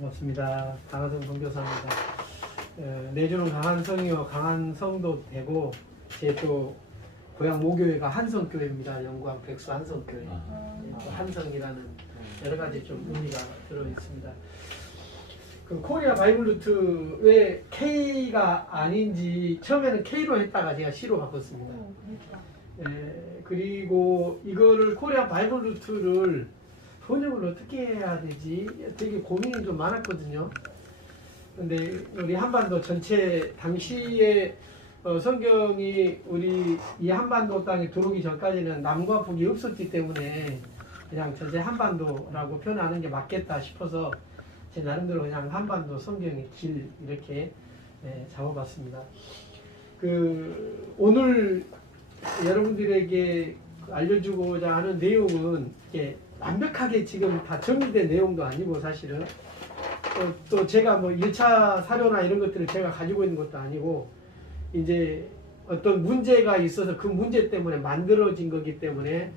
고맙습니다. 강한성 선교사입니다. 내주는 강한성이요, 강한 성도 되고 제 또 고향 모교회가 한성교회입니다. 영광 백수 한성교회. 한성이라는 여러 가지 좀 의미가 들어 있습니다. 그 코리아 바이블 루트 왜 K가 아닌지 처음에는 K로 했다가 제가 C로 바꿨습니다. 그리고 이거를 코리아 바이블 루트를 번역을 어떻게 해야 되지? 되게 고민이 좀 많았거든요. 근데 우리 한반도 전체 당시에 성경이 우리 이 한반도 땅에 들어오기 전까지는 남과 북이 없었기 때문에 그냥 전체 한반도라고 표현하는 게 맞겠다 싶어서 제 나름대로 그냥 한반도 성경의 길 이렇게 잡아봤습니다. 오늘 여러분들에게 알려주고자 하는 내용은 이게 완벽하게 지금 다 정리된 내용도 아니고 사실은 또 제가 뭐 1차 사료나 이런 것들을 제가 가지고 있는 것도 아니고 이제 어떤 문제가 있어서 그 문제 때문에 만들어진 거기 때문에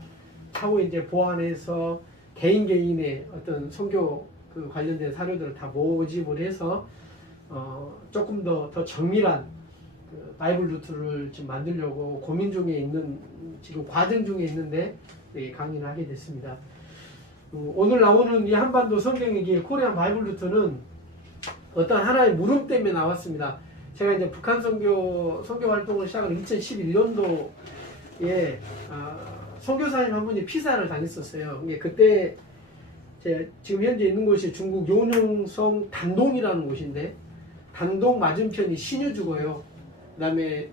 차후 이제 보완해서 개인의 어떤 선교 그 관련된 사료들을 다 모집을 해서 조금 더 정밀한 그 바이블 루트를 지금 만들려고 고민 중에 있는 지금 과정 중에 있는데 강의를 하게 됐습니다. 오늘 나오는 이 한반도 성경의 길 코리안 바이블 루트는 어떤 하나의 물음 때문에 나왔습니다. 제가 이제 북한 선교 활동을 시작한 2011년도에 선교사님 한 분이 피사를 다녔었어요. 그때 지금 현재 있는 곳이 중국 요능성 단동이라는 곳인데 단동 맞은편이 신유주고요. 그 다음에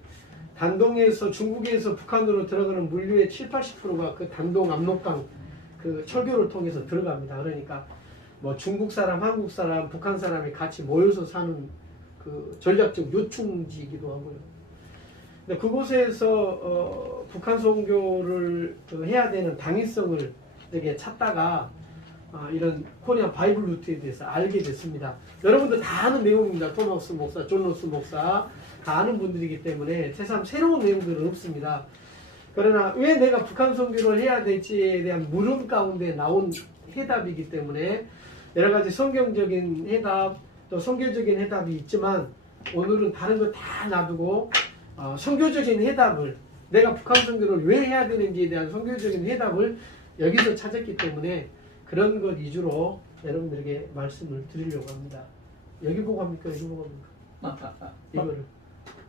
단동에서 중국에서 북한으로 들어가는 물류의 70~80%가 그 단동 압록강 그 철교를 통해서 들어갑니다. 그러니까 뭐 중국 사람, 한국 사람, 북한 사람이 같이 모여서 사는 그 전략적 요충지이기도 하고요. 근데 그곳에서 북한 선교를 해야 되는 당위성을 이렇게 찾다가 이런 코리안 바이블 루트에 대해서 알게 됐습니다. 여러분들 다 아는 내용입니다. 토마스 목사, 존 로스 목사 다 아는 분들이기 때문에 새삼 새로운 내용들은 없습니다. 그러나 왜 내가 북한 선교를 해야 될지에 대한 물음 가운데 나온 해답이기 때문에 여러 가지 성경적인 해답 또 선교적인 해답이 있지만 오늘은 다른 거 다 놔두고 선교적인 해답을 내가 북한 선교를 왜 해야 되는지에 대한 선교적인 해답을 여기서 찾았기 때문에 그런 것 위주로 여러분들에게 말씀을 드리려고 합니다. 여기 보고 합니까? 여기 보고 합니까? 이거를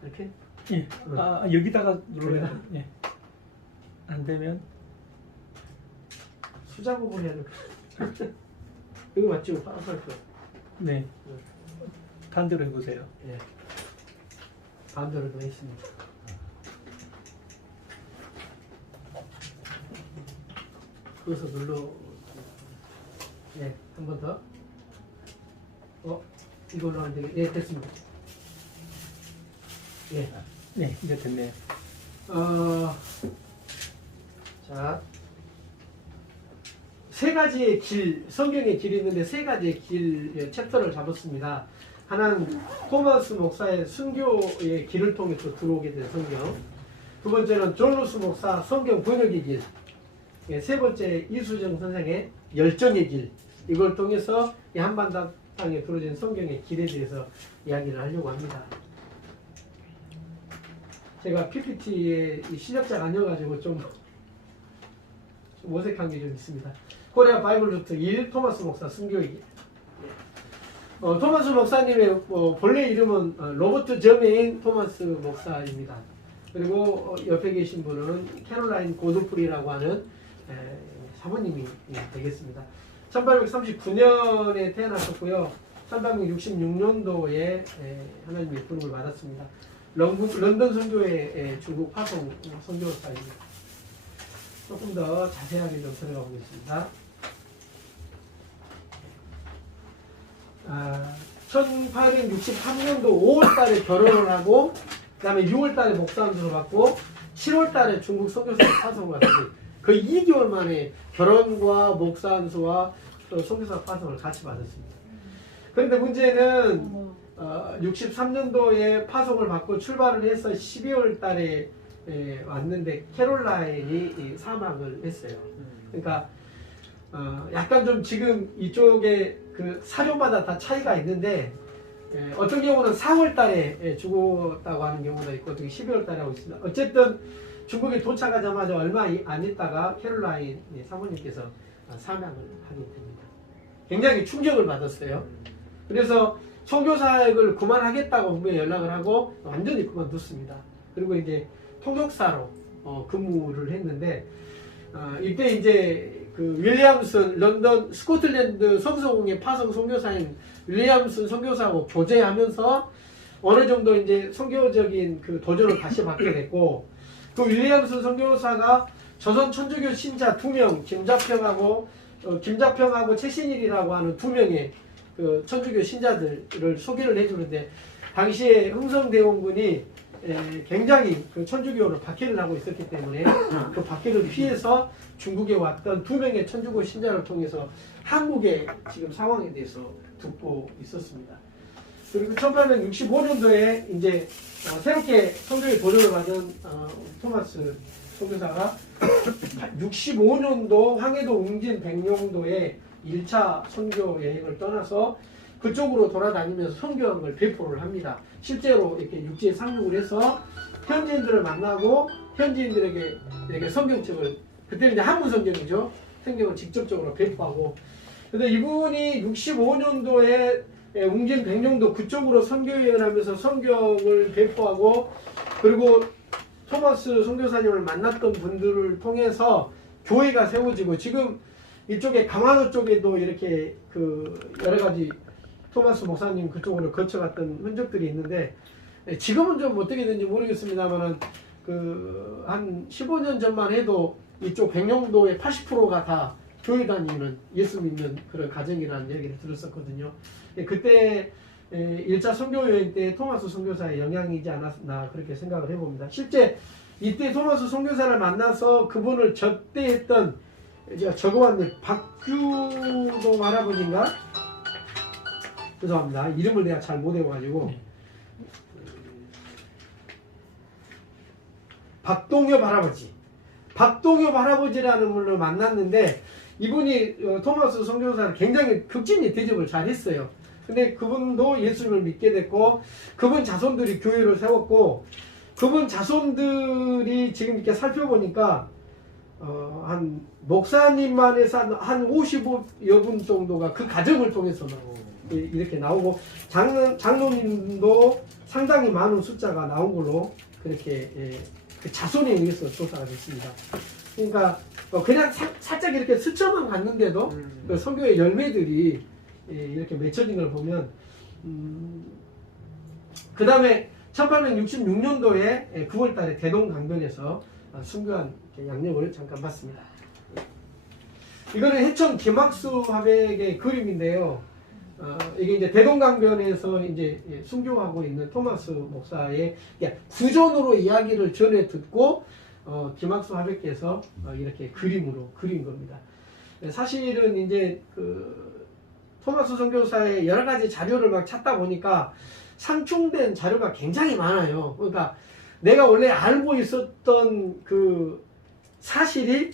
이렇게? 예. 여기다가 눌러야 예. 안 되면 수작업을 해야 될 거. 이거 맞죠? 파란색 거. 네. 반대로 해보세요. 예. 반대로도 했습니다. 그래서 눌러. 예, 한 번 더. 이걸로 하면 되겠. 예, 됐습니다. 예. 네, 이제 됐네요. 자, 세 가지의 길, 성경의 길이 있는데 세 가지의 길 챕터를 잡았습니다. 하나는 토마스 목사의 순교의 길을 통해서 들어오게 된 성경. 두 번째는 존 로스 목사 성경 번역의 길. 세 번째 이수정 선생의 열정의 길. 이걸 통해서 이 한반도 땅에 들어진 성경의 길에 대해서 이야기를 하려고 합니다. 제가 PPT에 시작자가 아니어가지고 좀 어색한 게 좀 있습니다. 코리아 바이블 루트 1 토마스 목사 순교의 길. 토마스 목사님의 본래 이름은 로버트 저메인 토마스 목사입니다. 그리고 옆에 계신 분은 캐롤라인 고드프리라고 하는 사모님이 되겠습니다. 1839년에 태어나셨고요. 1866년도에 하나님의 부름을 받았습니다. 런던 선교회 중국 파송 선교사입니다. 조금 더 자세하게 좀 들어가 보겠습니다. 1863년도 5월달에 결혼을 하고 그 다음에 6월달에 목사함수를 받고 7월달에 중국 선교사에 파송을 받았어요. 거의 2개월 만에 결혼과 목사함수와 또 선교사 파송을 같이 받았습니다. 그런데 문제는 63년도에 파송을 받고 출발을 해서 12월달에 왔는데 캐롤라인이 사망을 했어요. 그러니까 약간 좀 지금 이쪽에 그 사료마다 다 차이가 있는데 어떤 경우는 4월 달에 죽었다고 하는 경우도 있고 12월 달에 하고 있습니다. 어쨌든 중국에 도착하자마자 얼마 안 있다가 캐롤라인 사모님께서 사망을 하게 됩니다. 굉장히 충격을 받았어요. 그래서 선교사역을 그만하겠다고 분명히 연락을 하고 완전히 그만뒀습니다. 그리고 이제 통역사로 근무를 했는데 이때 이제 그 윌리엄슨 런던 스코틀랜드 성서공회 파송 선교사인 윌리엄슨 선교사하고 교제하면서 어느 정도 이제 선교적인 그 도전을 다시 받게 됐고 그 윌리엄슨 선교사가 조선 천주교 신자 2명 김자평하고 최신일이라고 하는 2명의 그 천주교 신자들을 소개를 해주는데 당시에 흥성대원군이 굉장히 그 천주교를 박해를 하고 있었기 때문에 그 박해를 피해서 중국에 왔던 2명의 천주교 신자를 통해서 한국의 지금 상황에 대해서 듣고 있었습니다. 그리고 1865년도에 이제 새롭게 선교에 도전을 받은 토마스 선교사가 65년도 황해도 웅진 백령도에 1차 선교 여행을 떠나서 그쪽으로 돌아다니면서 선교학을 배포를 합니다. 실제로 이렇게 육지에 상륙을 해서 현지인들을 만나고 현지인들에게 이렇게 성경책을 그때는 이제 한문 성경이죠. 성경을 직접적으로 배포하고. 근데 이분이 65년도에 웅진 백령도 그쪽으로 선교여행을 하면서 성경을 배포하고 그리고 토마스 선교사님을 만났던 분들을 통해서 교회가 세워지고 지금 이쪽에 강화도 쪽에도 이렇게 그 여러 가지 토마스 목사님 그쪽으로 거쳐갔던 흔적들이 있는데 지금은 좀 어떻게 되는지 모르겠습니다만은 그 한 15년 전만 해도 이쪽 백령도의 80%가 다 교회 다니는 예수 믿는 그런 가정이라는 얘기를 들었었거든요. 그때 1차 선교여행 때 토마스 선교사의 영향이지 않았나 그렇게 생각을 해봅니다. 실제 이때 토마스 선교사를 만나서 그분을 접대했던 제가 적어왔는데 박규동 할아버지인가? 죄송합니다. 이름을 내가 잘 못 외워가지고 박동엽 할아버지라는 분을 만났는데 이분이 토마스 선교사를 굉장히 극진히 대접을 잘 했어요. 근데 그분도 예수님을 믿게 됐고 그분 자손들이 교회를 세웠고 그분 자손들이 지금 이렇게 살펴보니까 한 목사님만 해서 한 50여 분 정도가 그 가정을 통해서 이렇게 나오고 장로님도 상당히 많은 숫자가 나온 걸로 그렇게 그 자손에 의해서 조사가 됐습니다. 그러니까 그냥 살짝 이렇게 스쳐만 갔는데도 그 선교의 열매들이 이렇게 맺혀진 걸 보면 그 다음에 1866년도에 9월 달에 대동강변에서 순교한 양력을 잠깐 봤습니다. 이거는 해천 김학수 화백의 그림인데요. 이게 이제 대동강변에서 이제 순교하고 있는 토마스 목사의 구전으로 이야기를 전해 듣고 김학수 화백께서 이렇게 그림으로 그린 겁니다. 사실은 이제 그 토마스 선교사의 여러 가지 자료를 막 찾다 보니까 상충된 자료가 굉장히 많아요. 그러니까 내가 원래 알고 있었던 그 사실이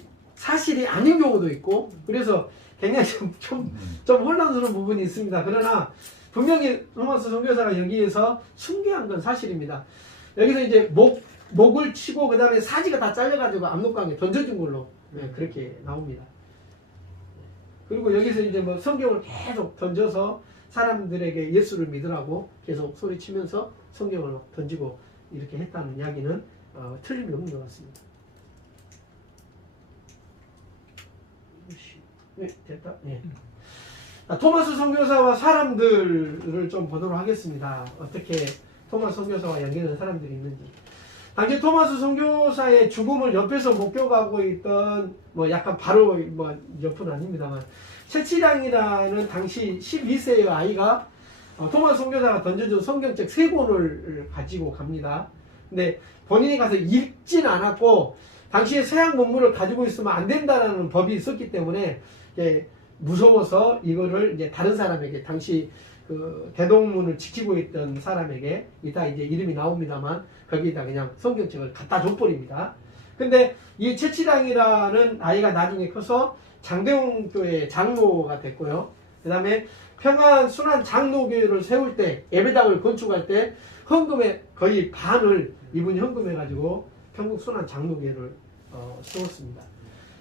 아닌 경우도 있고 그래서 굉장히 좀 혼란스러운 부분이 있습니다. 그러나 분명히 토마스 선교사가 여기에서 순교한 건 사실입니다. 여기서 이제 목을 치고 그 다음에 사지가 다 잘려가지고 압록강에 던져준 걸로 그렇게 나옵니다. 그리고 여기서 이제 뭐 성경을 계속 던져서 사람들에게 예수를 믿으라고 계속 소리치면서 성경을 던지고 이렇게 했다는 이야기는 틀림이 없는 것 같습니다. 네, 됐다. 네. 토마스 선교사와 사람들을 좀 보도록 하겠습니다. 어떻게 토마스 선교사와 연결된 사람들이 있는지. 당시 토마스 선교사의 죽음을 옆에서 목격하고 있던 뭐 약간 바로 뭐 옆은 아닙니다만 채치량이라는 당시 12세의 아이가 토마스 선교사가 던져준 성경책 3권을 가지고 갑니다. 근데 본인이 가서 읽진 않았고 당시에 서양 문물을 가지고 있으면 안 된다라는 법이 있었기 때문에 무서워서 이거를 이제 다른 사람에게 당시 그 대동문을 지키고 있던 사람에게 이따 이제 이름이 나옵니다만 거기다 그냥 성경책을 갖다 줘버립니다. 근데 이 채치량이라는 아이가 나중에 커서 장대웅 교회 장로가 됐고요. 그 다음에 평안 순환 장로교회를 세울 때, 예배당을 건축할 때 헌금의 거의 반을 이분이 헌금해가지고 평국 순환 장로교회를 세웠습니다.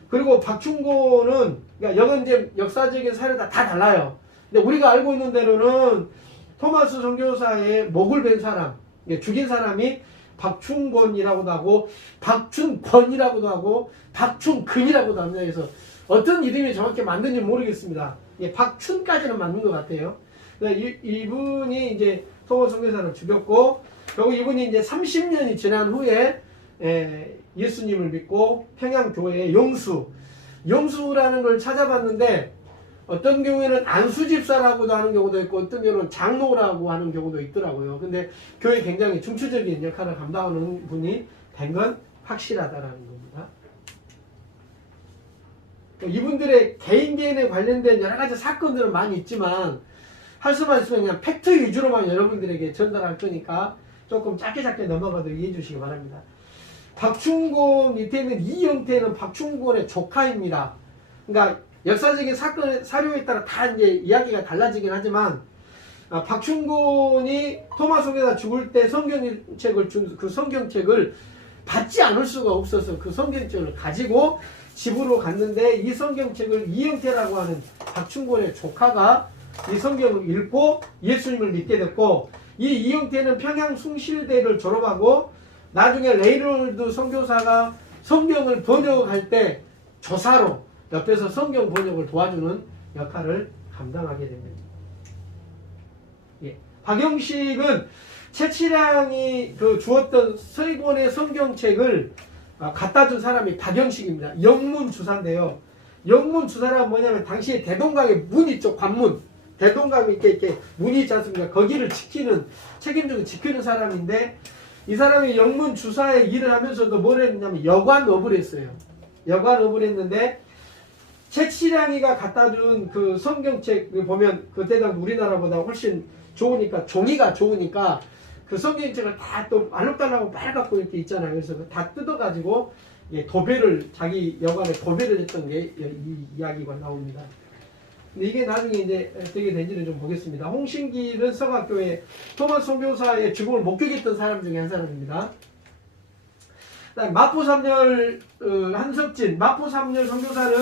그리고 박충곤은, 그러니까 여건 이제 역사적인 사례가 다 달라요. 근데 우리가 알고 있는 대로는 토마스 선교사의 목을 벤 사람, 죽인 사람이 박충곤이라고도 하고, 박춘권이라고도 하고, 박충근이라고도 합니다. 그래서 어떤 이름이 정확히 맞는지 모르겠습니다. 박춘까지는 맞는 것 같아요. 이분이 이제 토마스 선교사를 죽였고, 결국 이분이 이제 30년이 지난 후에 예수님을 믿고 평양교회의 영수라는 걸 찾아봤는데, 어떤 경우에는 안수집사라고도 하는 경우도 있고, 어떤 경우는 장로라고 하는 경우도 있더라고요. 근데 교회에 굉장히 중추적인 역할을 감당하는 분이 된 건 확실하다라는 겁니다. 이분들의 개인에 관련된 여러 가지 사건들은 많이 있지만, 할 수만 있으면 그냥 팩트 위주로만 여러분들에게 전달할 거니까 조금 짧게 넘어가도 이해해 주시기 바랍니다. 박충곤 밑에 있는 이영태는 박충곤의 조카입니다. 그러니까 역사적인 사건, 사료에 따라 다 이제 이야기가 달라지긴 하지만, 박충곤이 토마스 선교사 죽을 때 성경책을 준 그 성경책을 받지 않을 수가 없어서 그 성경책을 가지고 집으로 갔는데, 이 성경책을 이영태라고 하는 박충곤의 조카가 이 성경을 읽고 예수님을 믿게 됐고, 이 이영태는 평양 숭실대를 졸업하고 나중에 레이놀드 선교사가 성경을 번역할 때 조사로 옆에서 성경 번역을 도와주는 역할을 감당하게 됩니다. 예. 박영식은 채치량이 주었던 세 권의 성경책을 갖다 준 사람이 박영식입니다. 영문주사인데요. 영문주사란 뭐냐면 당시에 대동강에 문 있죠. 관문. 대동강에 이렇게 문이 있지 않습니까? 거기를 책임지고 지키는 사람인데, 이 사람이 영문주사의 일을 하면서도 뭘 했냐면 여관업을 했어요. 여관업을 했는데, 채치량이가 갖다 준 그 성경책 보면 그때 당시 우리나라보다 훨씬 좋으니까, 종이가 좋으니까 그 성경책을 다 또 알록달록하고 빨갛고 이렇게 있잖아요. 그래서 다 뜯어가지고 도배를, 자기 여관에 도배를 했던 게 이 이야기가 나옵니다. 근데 이게 나중에 이제 어떻게 된지는 좀 보겠습니다. 홍신길은 서각교회 토마스 선교사의 죽음을 목격했던 사람 중에 한 사람입니다. 마포삼열 한석진, 마포삼열 선교사는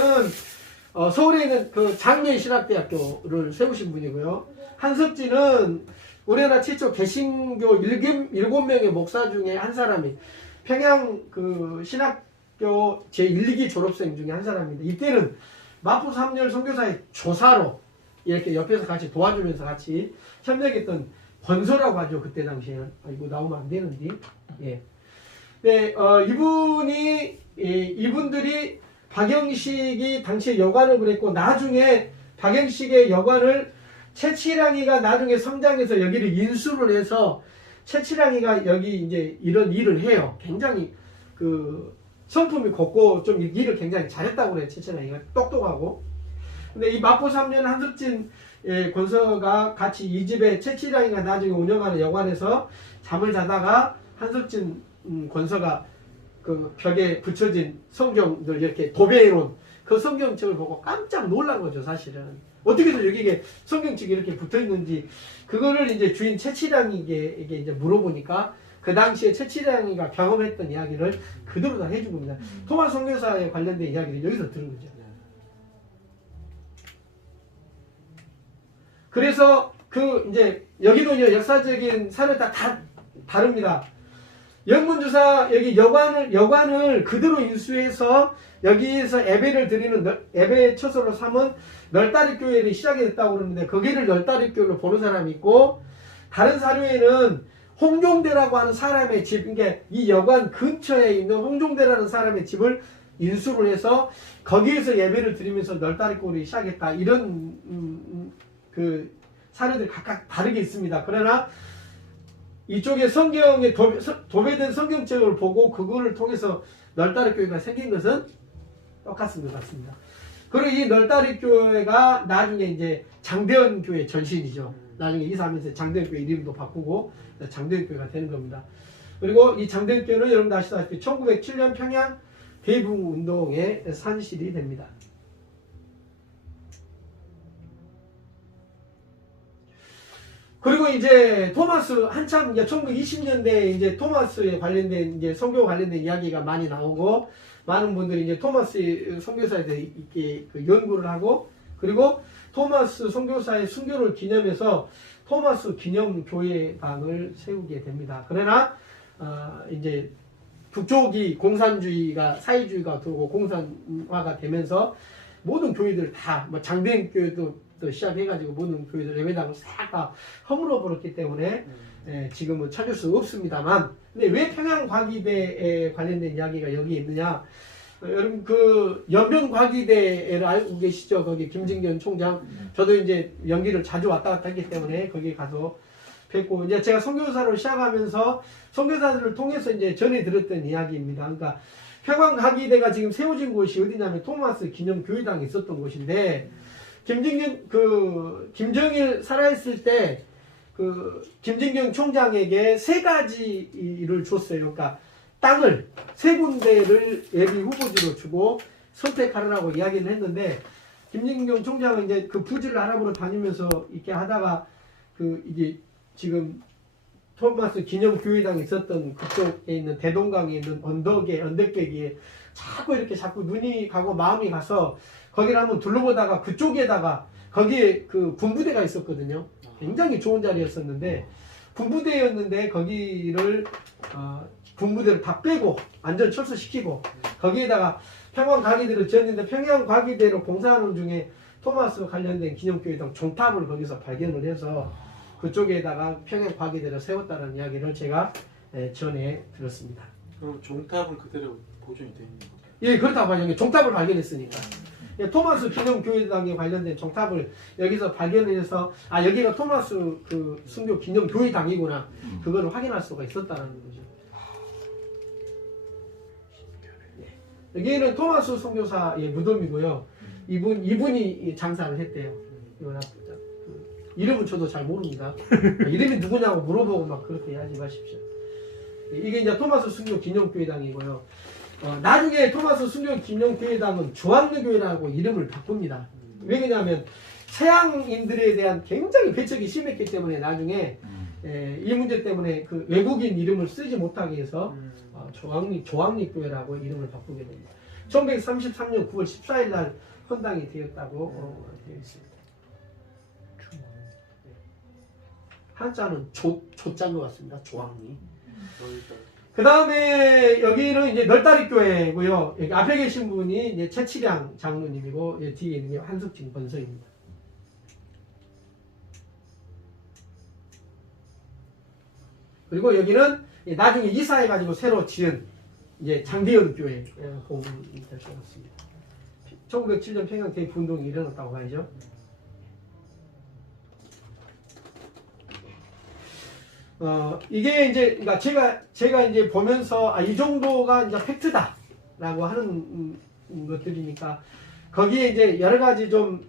서울에 있는 그 장례신학대학교를 세우신 분이고요. 한석진은 우리나라 최초 개신교 7명의 목사 중에 한 사람이, 평양 그 신학교 제1, 2기 졸업생 중에 한 사람인데, 이때는 마포삼열 선교사의 조사로 이렇게 옆에서 같이 도와주면서 같이 협력했던 권서라고 하죠. 그때 당시에는. 이거 나오면 안 되는데. 예. 네, 이분들이 박영식이 당시에 여관을 했고, 나중에 박영식의 여관을 채치량이가 나중에 성장해서 여기를 인수를 해서, 채치량이가 여기 이제 이런 일을 해요. 굉장히 성품이 곱고 좀 일을 굉장히 잘했다고 그래요. 채치량이가 똑똑하고. 근데 이 마포 3년 한석진 권서가 같이 이 집에 채치량이가 나중에 운영하는 여관에서 잠을 자다가 한석진 권서가 그 벽에 붙여진 성경들 이렇게 도배해놓은 그 성경책을 보고 깜짝 놀란 거죠, 사실은. 어떻게 해서 여기에 성경책이 이렇게 붙어 있는지, 그거를 이제 주인 채치량이에게 이제 물어보니까 그 당시에 채치량이가 경험했던 이야기를 그대로 다 해준 겁니다. 토마스 선교사에 관련된 이야기를 여기서 들은 거죠. 그래서 이제 여기도 이제 역사적인 사례가 다 다릅니다. 영문주사 여기 여관을 그대로 인수해서 여기에서 예배를 드리는 예배 처소로 삼은 널다리 교회를 시작했다고 그러는데, 거기를 널다리 교회로 보는 사람이 있고, 다른 사료에는 홍종대라고 하는 사람의 집, 그러니까 이 여관 근처에 있는 홍종대라는 사람의 집을 인수를 해서 거기에서 예배를 드리면서 널다리 교회를 시작했다, 이런 그 사례들이 각각 다르게 있습니다. 그러나 이쪽에 성경에 도배된 성경책을 보고 그거를 통해서 널다리 교회가 생긴 것은 똑같은 것 같습니다. 그리고 이 널다리 교회가 나중에 이제 장대현 교회 전신이죠. 나중에 이사하면서 장대현 교회 이름도 바꾸고 장대현 교회가 되는 겁니다. 그리고 이 장대현 교회는 여러분도 아시다시피 1907년 평양 대북운동의 산실이 됩니다. 그리고 이제 토마스 한참 이제 1920년대에 이제 토마스에 관련된 이제 선교 관련된 이야기가 많이 나오고 많은 분들이 이제 토마스 선교사에 대해 이렇게 그 연구를 하고 그리고 토마스 선교사의 순교를 기념해서 토마스 기념교회당을 세우게 됩니다. 그러나 이제 북쪽이 공산주의가 사회주의가 들고 공산화가 되면서 모든 교회들 다 뭐 장대인 교회도 또 시작해가지고 모든 교회들 예배당을 싹 다 허물어 버렸기 때문에 지금은 찾을 수 없습니다만 근데 왜 평양과기대에 관련된 이야기가 여기 있느냐 여러분 그 연변과기대를 알고 계시죠? 거기 김진견 총장 저도 이제 연기를 자주 왔다 갔다 했기 때문에 거기 가서 뵙고 이제 제가 선교사로 시작하면서 선교사들을 통해서 이제 전해 들었던 이야기입니다. 그러니까 평양과기대가 지금 세워진 곳이 어디냐면 토마스 기념교회당이 있었던 곳인데 김정일 살아있을 때 그 김진경 총장에게 세 가지를 줬어요. 그러니까 땅을 세 군데를 예비 후보지로 주고 선택하라고 이야기를 했는데 김진경 총장은 이제 그 부지를 알아보러 다니면서 이렇게 하다가 그 이게 지금 토마스 기념교회당에 있었던 그쪽에 있는 대동강에 있는 언덕배기에 자꾸 눈이 가고 마음이 가서 거기를 한번 둘러보다가 그쪽에다가 거기에 그 군부대가 있었거든요. 굉장히 좋은 자리였었는데 군부대였는데 거기를 군부대를 다 빼고 완전 철수시키고 거기에다가 평양과기대를 지었는데 평양과기대로 공사하는 중에 토마스 관련된 기념교회당 종탑을 거기서 발견을 해서 그쪽에다가 평양과기대를 세웠다는 이야기를 제가 전해 들었습니다. 그럼 종탑은 그대로 보존이 되어 있는 거예요? 예, 그렇다고 봐요. 종탑을 발견했으니까. 예, 토마스 기념교회당에 관련된 종탑을 여기서 발견해서 여기가 토마스 그 순교 기념교회당이구나 그거를 확인할 수가 있었다는 거죠. 예. 여기는 토마스 선교사의 무덤이고요. 이분이 장사를 했대요. 이름은 저도 잘 모릅니다. 이름이 누구냐고 물어보고 막 그렇게 하지 마십시오. 이게 이제 토마스 순교 기념교회당이고요. 나중에 토마스 순교 기념교회당은 조항로교회라고 이름을 바꿉니다. 왜 그러냐면 서양인들에 대한 굉장히 배척이 심했기 때문에 나중에 이 문제 때문에 그 외국인 이름을 쓰지 못하게 해서 조항리교회라고 이름을 바꾸게 됩니다. 1933년 9월 14일 날 헌당이 되었다고 되어 있습니다. 한자는 조자인 것 같습니다. 조항리. 그 다음에 여기는 이제 널다리 교회고요. 여기 앞에 계신 분이 이제 최치량 장로님이고 뒤에 있는 게 한석진 권서입니다. 그리고 여기는 나중에 이사해가지고 새로 지은 이제 장대현 교회 공이 될 것 같습니다. 1907년 평양 대입 운동이 일어났다고 봐야죠. 이게 이제, 그러니까 제가 이제 보면서, 이 정도가 이제 팩트다라고 하는 것들이니까, 거기에 이제 여러 가지 좀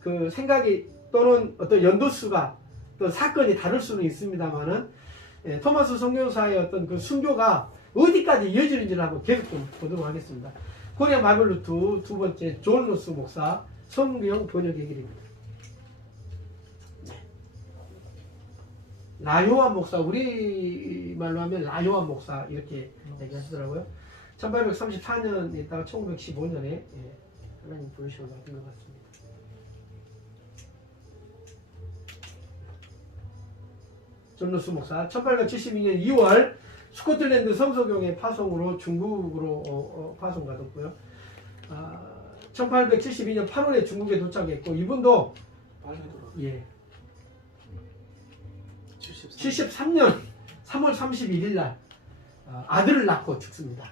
그 생각이 또는 어떤 연도수가 또 사건이 다를 수는 있습니다만은, 토마스 선교사의 어떤 그 순교가 어디까지 이어지는지를 한번 계속 좀 보도록 하겠습니다. 코리아 마이블 루트 두 번째, 존 로스 목사, 성경 번역의 길입니다. 라요한 목사, 우리말로 하면 라요한 목사 이렇게 얘기하시더라고요. 1834년에 있다가 1915년에 하나님 부르심을 받은 것 같습니다. 존 로스 목사 1872년 2월 스코틀랜드 성서교회 파송으로 중국으로 파송받았고요. 1872년 8월에 중국에 도착했고 이분도 빨리 돌아. 예. 73년 3월 31일 날 아들을 낳고 죽습니다.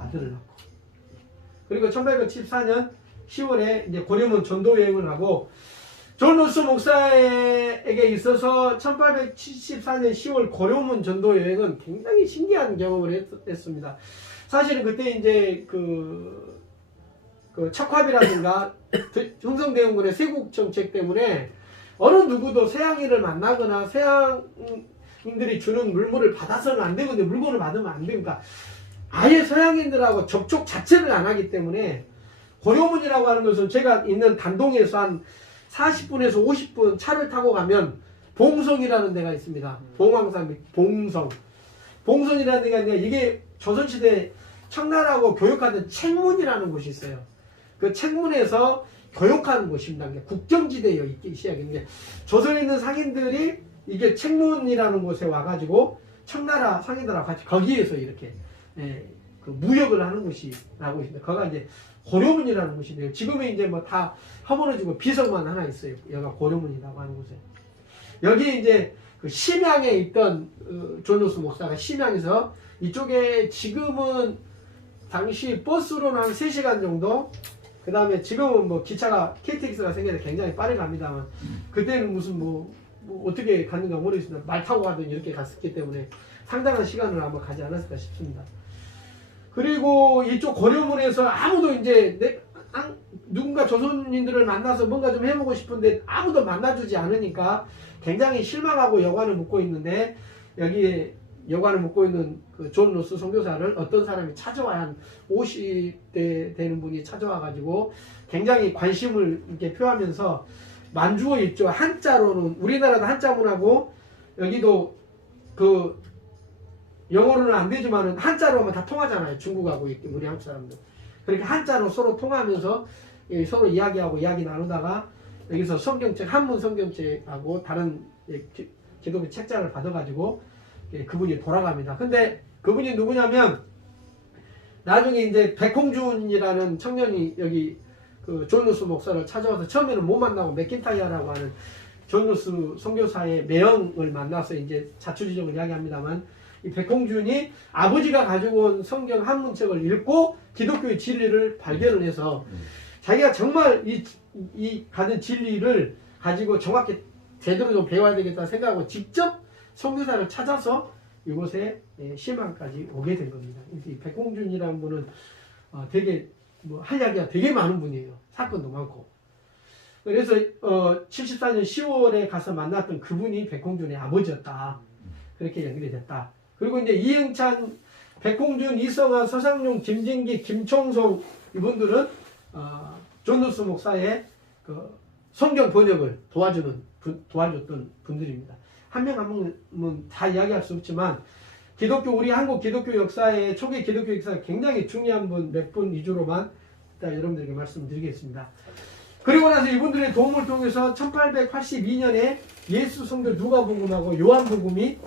아들을 낳고. 그리고 1874년 10월에 이제 고려문 전도 여행을 하고 존 로스 목사에게 있어서 1874년 10월 고려문 전도 여행은 굉장히 신기한 경험을 했습니다. 사실은 그때 이제 그 척화비라든가 흥성대원군의 세국 정책 때문에 어느 누구도 서양인을 만나거나 서양인들이 주는 물건을 받아서는 안 되고 물건을 받으면 안 되니까 아예 서양인들하고 접촉 자체를 안 하기 때문에 고려문이라고 하는 것은 제가 있는 단동에서 한 40분에서 50분 차를 타고 가면 봉성이라는 데가 있습니다. 봉황산 봉성. 봉성이라는 데가 있는데 이게 조선시대 청나라하고 교육하던 책문이라는 곳이 있어요. 그 책문에서 교육하는 곳입니다. 국경지대예요. 이 시작인데 조선에 있는 상인들이 이게 책문이라는 곳에 와가지고 청나라 상인들하고 같이 거기에서 이렇게 그 무역을 하는 곳이라고 있습니다. 거기가 이제 고려문이라는 곳인데요. 지금은 이제 뭐 다 허물어지고 비석만 하나 있어요. 여기가 고려문이라고 하는 곳에. 여기 이제 그 심양에 있던 존노스 목사가 심양에서 이쪽에 지금은 당시 버스로는 한 3시간 정도, 그 다음에 지금은 뭐 기차가 KTX가 생겨서 굉장히 빠르게 갑니다만 그때는 무슨 뭐 어떻게 갔는가 모르겠습니다. 말 타고 가든 이렇게 갔었기 때문에 상당한 시간을 아마 가지 않았을까 싶습니다. 그리고 이쪽 고려문에서 아무도 이제 누군가 조선인들을 만나서 뭔가 좀 해보고 싶은데 아무도 만나주지 않으니까 굉장히 실망하고 여관을 묵고 있는데, 여기에 여관을 묵고 있는 그 존 로스 선교사를 어떤 사람이 찾아와야 한 50대 되는 분이 찾아와가지고 굉장히 관심을 이렇게 표하면서 만주어 있죠. 한자로는 우리나라도 한자문하고 여기도 그 영어로는 안 되지만은 한자로 하면 다 통하잖아요. 중국하고 우리 한국 사람들. 그렇게 한자로 서로 통하면서 서로 이야기하고 이야기 나누다가 여기서 성경책, 한문 성경책하고 다른 기독교 책자를 받아가지고 그분이 돌아갑니다. 근데 그분이 누구냐면 나중에 이제 백홍준이라는 청년이 여기 그 존 루스 목사를 찾아와서 처음에는 못 만나고 맥킨타이어라고 하는 존 루스 선교사의 매형을 만나서 이제 자초지종을 이야기합니다만, 이 백홍준이 아버지가 가지고 온 성경 한문책을 읽고 기독교의 진리를 발견을 해서 자기가 정말 이 가진 진리를 가지고 정확히 제대로 좀 배워야 되겠다 생각하고 직접 선교사를 찾아서 이곳에 심양까지 오게 된 겁니다. 이 백홍준이라는 분은 되게 뭐 할 이야기가 되게 많은 분이에요. 사건도 많고. 그래서 74년 10월에 가서 만났던 그분이 백홍준의 아버지였다. 그렇게 연결이 됐다. 그리고 이제 이영찬, 백홍준, 이성환, 서상용, 김진기, 김총성 이분들은 존 루스 목사의 그 성경 번역을 도와줬던 분들입니다. 한 명 한 명은 다 이야기할 수 없지만 우리 한국 기독교 역사의 초기 기독교 역사에 굉장히 중요한 분 몇 분 위주로만 일단 여러분들에게 말씀드리겠습니다. 그리고 나서 이분들의 도움을 통해서 1882년에 예수 성경 누가복음하고 요한복음이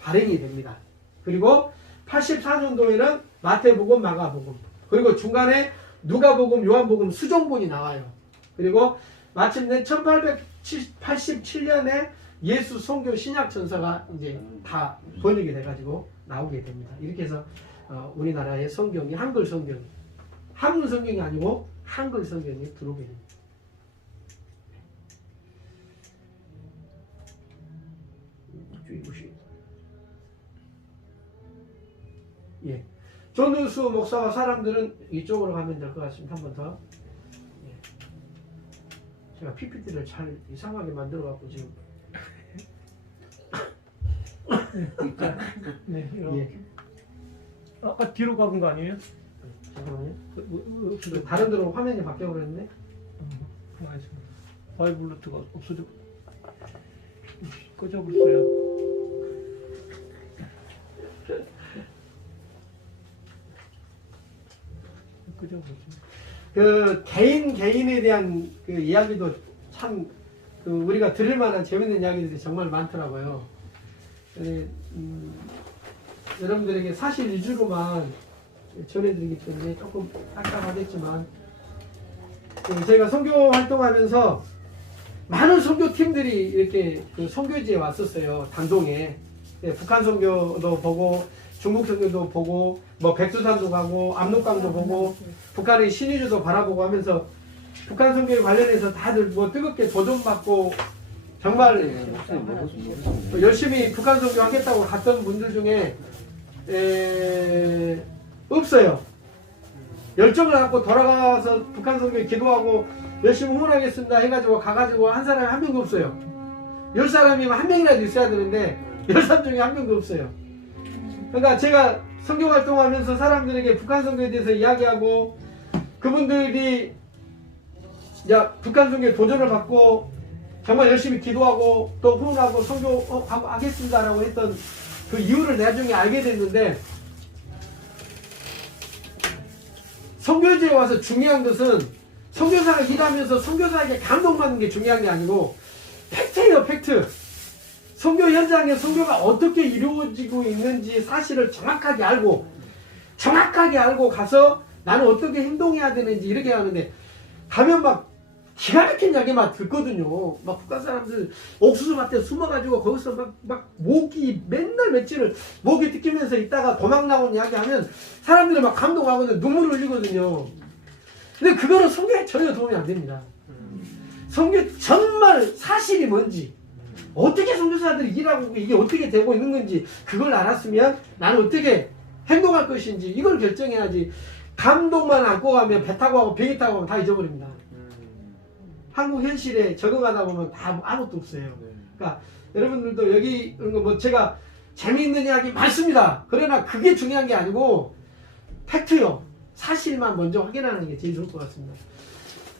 발행이 됩니다. 그리고 84년도에는 마태복음, 마가복음, 그리고 중간에 누가복음, 요한복음 수종본이 나와요. 그리고 마침내 1887년에 예수 성교 신약 전서가 이제 다 번역이 돼가지고 나오게 됩니다. 이렇게 해서 우리나라의 성경이 한글 성경이, 한문 성경이 아니고 한글 성경이 들어오게 됩니다. 예. 존 루스 목사와 사람들은 이쪽으로 가면 될 것 같습니다. 한 번 더. 예. 제가 PPT를 잘 이상하게 만들어 갖고 지금. 네, 이렇게. 예. 아까 뒤로 가본 거 아니에요? 잠깐만요. 다른 데로 화면이 바뀌어 버렸는데. 바이블루트가 없어져. 꺼져버렸어요. 그 개인에 대한 그 이야기도 참 그 우리가 들을 만한 재밌는 이야기들이 정말 많더라고요. 여러분들에게 사실 위주로만 전해드리기 때문에 조금 딱딱하겠지만, 제가 선교 활동하면서 많은 선교팀들이 이렇게 그 선교지에 왔었어요. 단동에. 북한 선교도 보고 중국 선교도 보고 뭐 백두산도 가고 압록강도 보고 북한의 신의주도 바라보고 하면서 북한 선교에 관련해서 다들 뭐 뜨겁게 도전받고 정말 열심히 북한 선교 하겠다고 갔던 분들 중에 없어요. 열정을 갖고 돌아가서 북한 선교에 기도하고 열심히 후원하겠습니다 해가지고 가가지고 한 사람이 한 명도 없어요. 10사람이면 한 명이라도 있어야 되는데 10사람 중에 한 명도 없어요. 그러니까 제가 선교 활동하면서 사람들에게 북한 선교에 대해서 이야기하고 그분들이 북한 선교에 도전을 받고 정말 열심히 기도하고 또 후원하고 선교하겠습니다라고 했던 그 이유를 나중에 알게 됐는데, 선교지에 와서 중요한 것은 선교사가 일하면서 선교사에게 감동받는 게 중요한 게 아니고 팩트예요, 팩트. 선교 현장에 선교가 어떻게 이루어지고 있는지 사실을 정확하게 알고 가서 나는 어떻게 행동해야 되는지 이렇게 하는데, 가면 막 기가 막힌 이야기 막 듣거든요. 막 북한 사람들 옥수수 밭에 숨어가지고 거기서 막 모기 맨날 며칠을 모기 뜯기면서 있다가 도망 나온 이야기 하면 사람들이 막 감동하거든요. 눈물을 흘리거든요. 근데 그거는 선교에 전혀 도움이 안 됩니다. 선교 정말 사실이 뭔지, 어떻게 선교사들이 일하고 이게 어떻게 되고 있는 건지 그걸 알았으면 나는 어떻게 행동할 것인지 이걸 결정해야지. 감동만 안고 가면 배 타고 가고 비행기 타고 가면 다 잊어버립니다. 한국 현실에 적응하다 보면 다 아무것도 없어요. 그러니까 여러분들도 여기 뭐 제가 재미있는 이야기 많습니다. 그러나 그게 중요한 게 아니고 팩트요. 사실만 먼저 확인하는 게 제일 좋을 것 같습니다.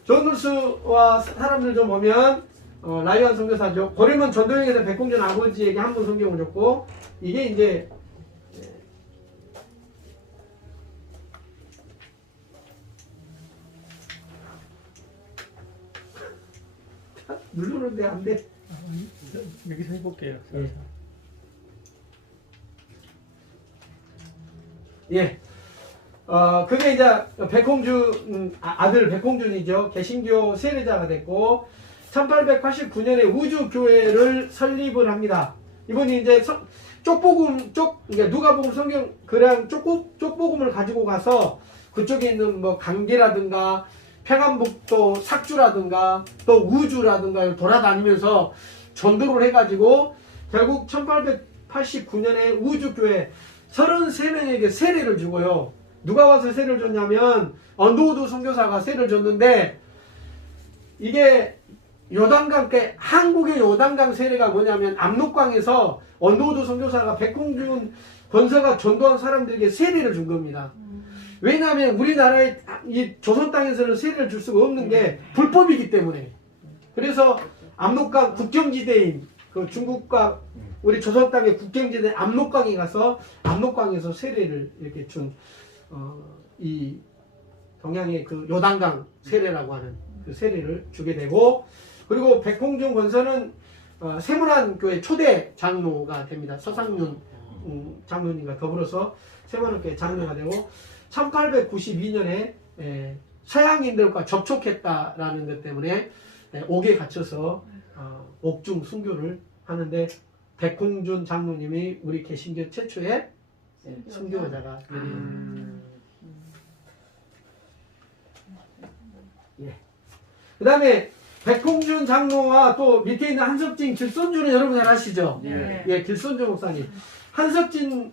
존누스와 사람들 좀 보면 라이언 선교사죠. 고려면 전도행에서 백공준 아버지에게 한 번 성경을 줬고, 이게 이제 누르는데 안 돼. 여기서 해볼게요. 예. 그게 이제 백홍준 아들 백홍준이죠. 개신교 세례자가 됐고 1889년에 우주교회를 설립을 합니다. 이분이 이제 누가복음 성경 그냥 쪽복음을 가지고 가서 그쪽에 있는 뭐 강계라든가 평안북도 삭주라든가 또 우주라든가 돌아다니면서 전도를 해가지고 결국 1889년에 우주교회 33명에게 세례를 주고요. 누가 와서 세례를 줬냐면 언더우드 선교사가 세례를 줬는데, 이게 요단강 때 한국의 요단강 세례가 뭐냐면 압록강에서 언더우드 선교사가 백홍준 권사가 전도한 사람들에게 세례를 준 겁니다. 왜냐하면 우리나라의 이 조선 땅에서는 세례를 줄 수가 없는 게 불법이기 때문에. 그래서 압록강 국경지대인 그 중국과 우리 조선 땅의 국경지대 압록강에 가서 압록강에서 세례를 이렇게 준 이 동양의 그 요단강 세례라고 하는 그 세례를 주게 되고, 그리고 백홍준 권사는 세문안 교회 초대 장로가 됩니다. 서상윤 장로님과 더불어서 세문안 교회 장로가 되고 1892년에 서양인들과 접촉했다라는 것 때문에 옥에 갇혀서 옥중 순교를 하는데, 백홍준 장로님이 우리 개신교 최초의 순교자가 됩니다. 예. 그 다음에 백홍준 장로와 또 밑에 있는 한석진, 길손주는 여러분 잘 아시죠? 네. 예, 길손주 목사님. 한석진은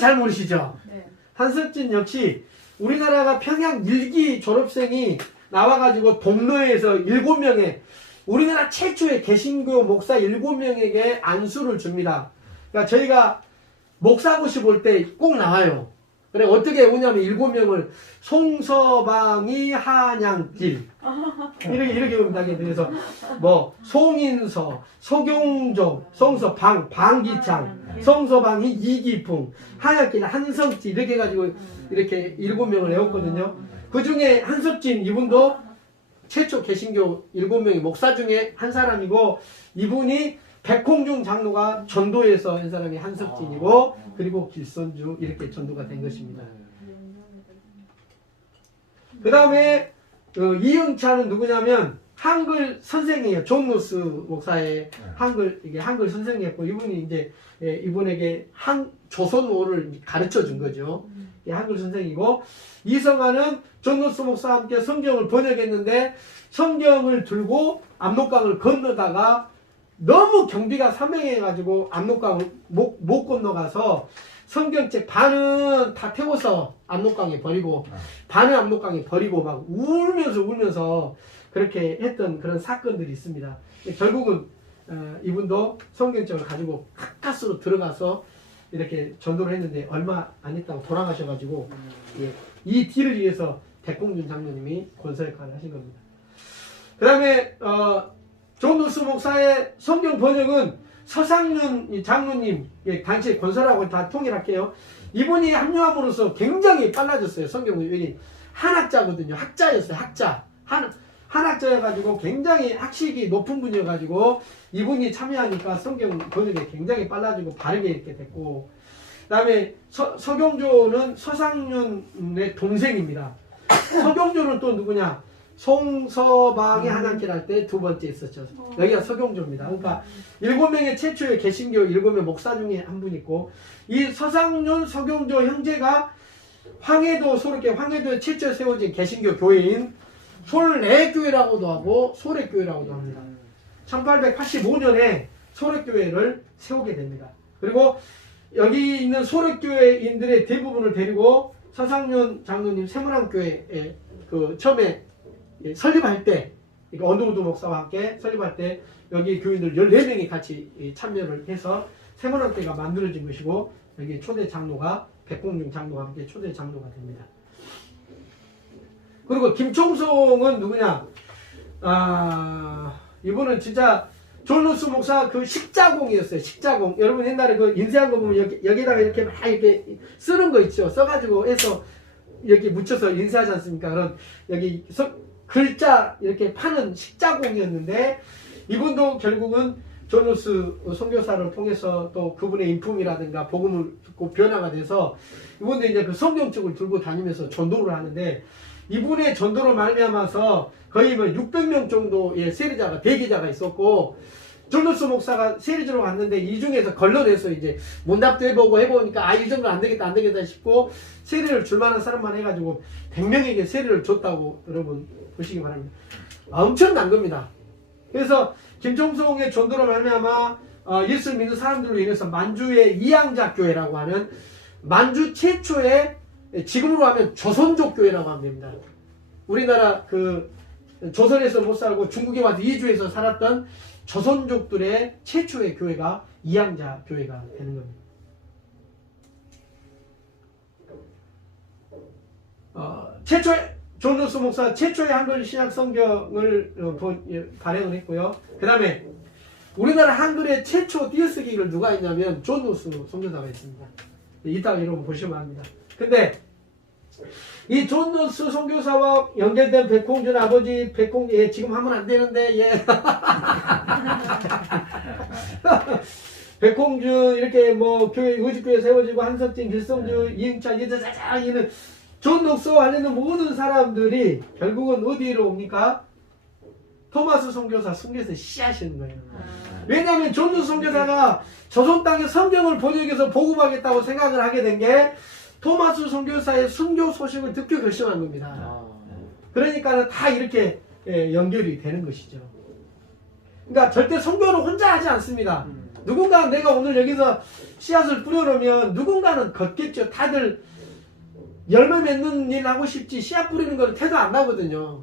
잘 모르시죠? 네. 한석진 역시 우리나라가 평양 일기 졸업생이 나와가지고 동로에서 7명의 우리나라 최초의 개신교 목사 7명에게 안수를 줍니다. 그러니까 저희가 목사고시 볼 때 꼭 나와요. 그래, 어떻게 오냐면 7명을 송서방이 한양길 이렇게 옵니다. 그래서 뭐 송인서, 서경종, 송서방, 방기창, 송서방이 이기풍, 한양길 한성지 이렇게 해가지고 이렇게 7명을 외웠거든요. 그 중에 한석진 이분도 최초 개신교 7명의 목사 중에 한 사람이고, 이분이 백홍준 장로가 전도해서 한 사람이 한석진이고, 그리고 길손주 이렇게 전도가 된 것입니다. 그 다음에 이영찬은 누구냐면 한글 선생이에요. 존누스 목사의 한글 선생이었고, 이분이 이제 이분에게 조선어를 가르쳐 준 거죠. 한글 선생이고, 이성환은 존누스 목사와 함께 성경을 번역했는데 성경을 들고 압록강을 건너다가 너무 경비가 사명해가지고 압록강을 못 건너가서 성경책 반은 다 태워서 압록강에 버리고 반은 압록강에 버리고 막 울면서 그렇게 했던 그런 사건들이 있습니다. 결국은 이분도 성경책을 가지고 가까스로 들어가서 이렇게 전도를 했는데 얼마 안 있다가 돌아가셔가지고 이 뒤를 위해서 백홍준 장로님이 권사 역할을 하신 겁니다. 그 다음에 존 노스 목사의 성경 번역은 서상윤 장로님 단체 권사라고 다 통일할게요. 이분이 합류함으로써 굉장히 빨라졌어요. 성경 번역이 한학자거든요. 학자였어요. 학자. 한학자여가지고 굉장히 학식이 높은 분이어가지고 이분이 참여하니까 성경 번역이 굉장히 빨라지고 바르게 이렇게 됐고, 그 다음에 서경조는 서상윤의 동생입니다. 서경조는 또 누구냐? 송서방의 한양길 할 때 두 번째 있었죠. 여기가 서경조입니다. 그러니까 7명의 최초의 개신교 7명 목사 중에 한 분 있고, 이 서상윤, 서경조 형제가 황해도 소르교 황해도에 최초에 세워진 개신교 교회인 솔레교회라고도 하고 소래교회라고도 합니다. 1885년에 소래교회를 세우게 됩니다. 그리고 여기 있는 소래교회인들의 대부분을 데리고 서상윤 장로님 세문안교회에 그 처음에 설립할 때, 언더우드 목사와 함께 설립할 때 여기 교인들 14명이 같이 참여를 해서 세문안교회가 만들어진 것이고, 여기 초대 장로가 백공중 장로와 함께 초대 장로가 됩니다. 그리고 김총성은 누구냐? 이분은 진짜 존 노스 목사 그 십자공이었어요. 십자공. 여러분 옛날에 그 인쇄한 거 보면 여기다가 이렇게 막 이렇게 쓰는 거 있죠. 써가지고 해서 이렇게 묻혀서 인쇄하지 않습니까? 그런 여기 글자 이렇게 파는 십자공이었는데, 이분도 결국은 존 노스 선교사를 통해서 또 그분의 인품이라든가 복음을 듣고 변화가 돼서 이분도 이제 그 성경책을 들고 다니면서 전도를 하는데, 이분의 전도로 말미암아서 거의 뭐 600명 정도의 세리자가 대기자가 있었고, 존 노스 목사가 세리자로 갔는데 이 중에서 걸러내서 이제 문답도 해보니까 이 정도 안 되겠다 싶고 세리를 줄 만한 사람만 해가지고 100명에게 세리를 줬다고 여러분 보시기 바랍니다. 엄청난 겁니다. 그래서 김총성의 전도로 말미암아 예수를 믿는 사람들로 인해서 만주의 이양자 교회라고 하는 만주 최초의, 지금으로 하면 조선족 교회라고 하면 됩니다. 우리나라 그 조선에서 못 살고 중국에 와서 이주해서 살았던 조선족들의 최초의 교회가 이양자 교회가 되는 겁니다. 최초의 존 노스 목사 최초의 한글 신약 성경을 발행을 했고요. 그 다음에 우리나라 한글의 최초 띄어쓰기를 누가 했냐면 존 노스 선교사가 했습니다. 이따가 여러분 보시면 합니다. 근데 이 존 노스 선교사와 연결된 백홍준 아버지, 지금 하면 안 되는데, 백홍준, 이렇게 뭐, 의지교회 세워지고, 한석진, 길성주, 이응찬, 이는 존 노스와 관련된 모든 사람들이 결국은 어디로 옵니까? 토마스 선교사 순교에서 씨앗인 거예요. 왜냐하면 존 노스 선교사가 조선 땅에 성경을 번역해서 복음하겠다고 생각을 하게 된 게 토마스 선교사의 순교 소식을 듣고 결심한 겁니다. 그러니까 다 이렇게 연결이 되는 것이죠. 그러니까 절대 선교는 혼자 하지 않습니다. 누군가 내가 오늘 여기서 씨앗을 뿌려놓으면 누군가는 걷겠죠. 다들 열매 맺는 일 하고 싶지 씨앗 뿌리는 거는 태도 안 나거든요.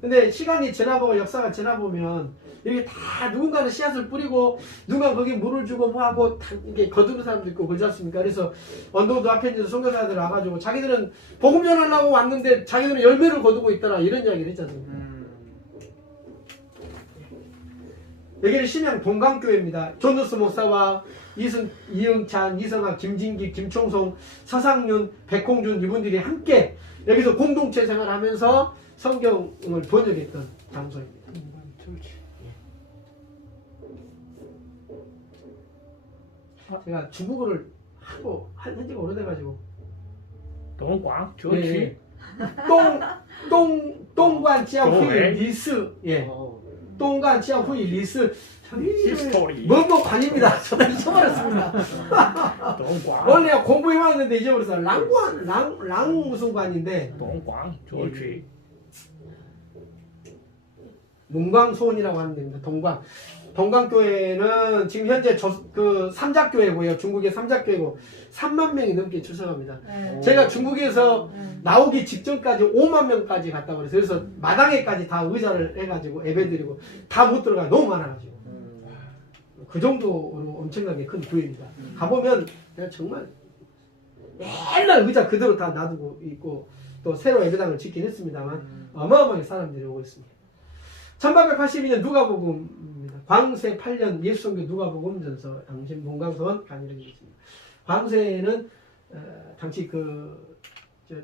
근데 시간이 지나보고 역사가 지나보면 이렇게 다 누군가는 씨앗을 뿌리고 누가 거기 물을 주고 뭐 하고 다 이렇게 거두는 사람도 있고 그러지 않습니까? 그래서 언더우드 앞에 있는 선교사들 와가지고 자기들은 복음 전하려고 왔는데 자기들은 열매를 거두고 있더라 이런 이야기를 했지 않습니까? 여기는 심양 동강교회입니다. 존 노스 목사와 이응찬, 이성학, 김진기, 김총성, 서상윤, 백홍준 이분들이 함께 여기서 공동체 생활하면서 성경을 번역했던 장소입니다. 제가 중국어를 하고 한 지가 오래돼가지고 동광 예, 동관 지하후이 리스 동관 지하후이 리스 히스토리 뭔거 관입니다. 저도 잊어버렸습니다. 동광 원래 공부해왔는데 잊어버렸어요. 랑 무슨 관인데 동광 조지 문광소원이라고 하는 데입니다. 동광교회는 지금 현재 그 삼작교회고요. 중국의 삼작교회고 3만 명이 넘게 출석합니다. 제가 중국에서 나오기 직전까지 5만 명까지 갔다 그랬어요. 그래서 마당에까지 다 의자를 해가지고 예배드리고 다 못 들어가요. 너무 많아가지고. 그 정도로 엄청나게 큰 교회입니다. 가보면 내가 정말 맨날 의자 그대로 다 놔두고 있고 또 새로 예배당을 짓긴 했습니다만 어마어마하게 사람들이 오고 있습니다. 1882년 누가복음입니다. 광세 8년 예수선교 누가복음전서 당신 본강선 간이라고 있습니다. 광세는 당시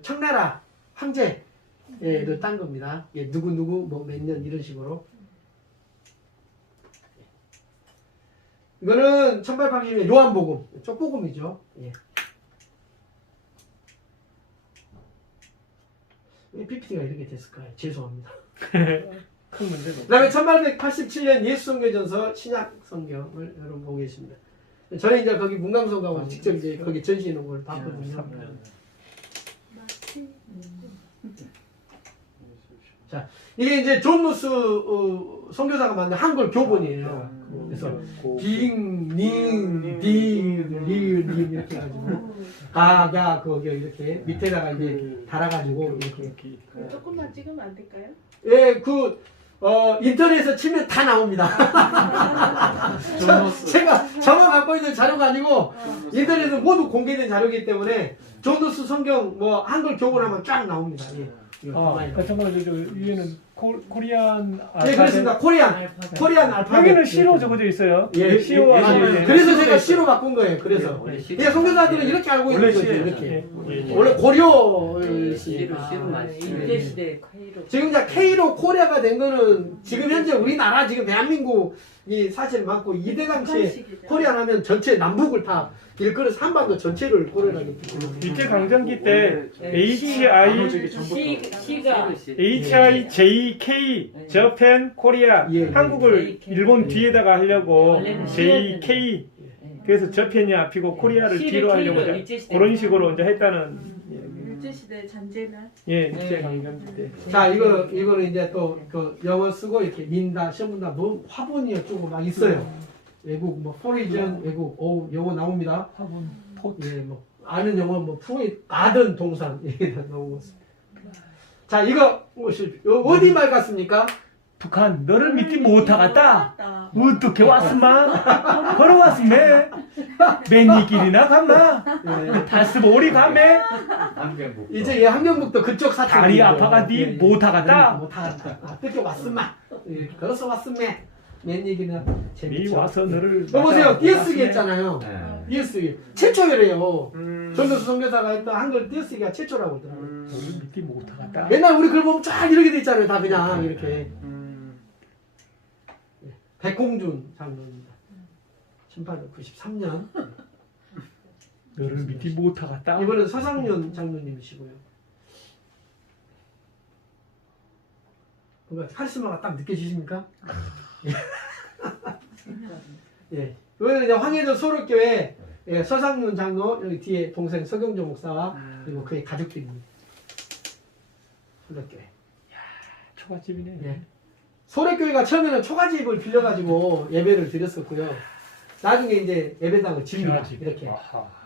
청나라 황제를 딴 겁니다. 예, 누구 뭐 몇 년 이런 식으로. 이거는 1882년 요한복음 쪽복음이죠. 예. 왜 PPT가 이렇게 됐을까요? 죄송합니다. 큰 문제는 그 다음에 1887년 예수선교전서 신약성경을 여러분 보고 계십니다. 저는 이제 거기 문강선 가고 직접 이제 거기 전시해 놓은 걸 봤거든요. 3년. 자, 이게 이제 존 루스 선교사가 만든 한글 교본이에요. 그래서 빙, 닝, 딩, 리 이렇게 해가지고 가가 거기 이렇게 밑에다가 이제 달아가지고 이렇게 조금만 찍으면 안 될까요? 예, 인터넷에서 치면 다 나옵니다. 제가 갖고 있는 자료가 아니고 인터넷에 모두 공개된 자료이기 때문에 존 루스 성경 뭐 한글 교본하면 쫙 나옵니다. 예. 잠깐만 위에는 코리안 네, 그렇습니다. 코리안 알파벳. 여기는 C로 적어져 있어요. 예, C와 예. 그래서 제가 C로 바꾼 거예요. 그래서 예, 선교사들은 이렇게 알고 있는 거죠. 이렇게 원래 고려였으니까. 일제시대 카이로. 지금 이제 K로 코리아가 된 거는 지금 현재 우리나라 지금 대한민국이 사실 많고 이때 당시에 코리안 하면 전체 남북을 다 일컬어서 한반도 전체를 고려하기 때문에 일제 강점기 때 HIJK 저펜 코리아 예, 한국을 일본 뒤에다가 하려고 원래는 JK 그래서 저펜이 앞이고 코리아를 뒤로 하려고 그런 식으로 이제 했다는 일제시대 잔재날. 일제 강점기 때. 자 이거는 이제 또 그 영어 쓰고 이렇게 민다 시험 문다 뭐 화분이 어쩌고 막 있어요. 외국 뭐 포리전 외국 영어 나옵니다. 화분 포트. 예, 뭐 아는 영어 뭐 프로이 가든 동산 이게 다 나오고 자 이거 어디 말 같습니까? 북한 너를 믿지 못하겠다. 왔다. 어떻게 왔으마? 걸어왔으매? 맨이 길이나 갔마? 예. 다스보리 가매? 이제 한경북도 그쪽 사투리 다리 아파가디 못하겠다? 못하겠다. 그쪽 왔으마 이렇게 걸어서 왔으매 맨 얘기는 니 재밌죠. 와서 너를 여보세요 맞아, 띄어쓰기 왔으매? 했잖아요. 네. 띄어쓰기 최초래요. 전도수 선교사가 했던 한글 띄어쓰기가 최초라고 하더라고요. 너를 믿지 못하겠다. 맨날 우리 글 보면 쫙 이렇게 돼 있잖아요. 다 그냥 이렇게. 백홍준 장로입니다. 1893년. 너를 믿지 못하겠다. 이번엔 서상윤 장로님이시고요. 뭔가 카리스마가 딱 느껴지십니까? 예. 이번에는 이제 황해도 소록교회 서상윤 장로, 여기 뒤에 동생 서경조 목사와 그리고 그의 가족들입니다. 소록교회. 초가집이네. 예. 소래교회가 처음에는 초가집을 빌려가지고 예배를 드렸었고요. 나중에 이제 예배당을 집니다. 이렇게.